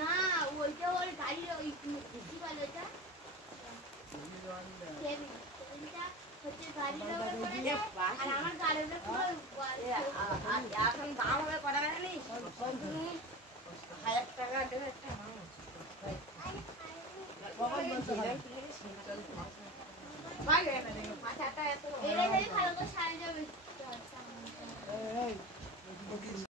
না ওইটা ওর গাড়ির ওই বেশি ভালো ওইটা কেবিনটা হচ্ছে গাড়ির ওপর করে দেয় আর আমার গাড়ির ওপর এখন দাম হবে কত টাকা জানিস 1000 টাকা দেবে একটা মানুষ ভালো করে সারা যাবে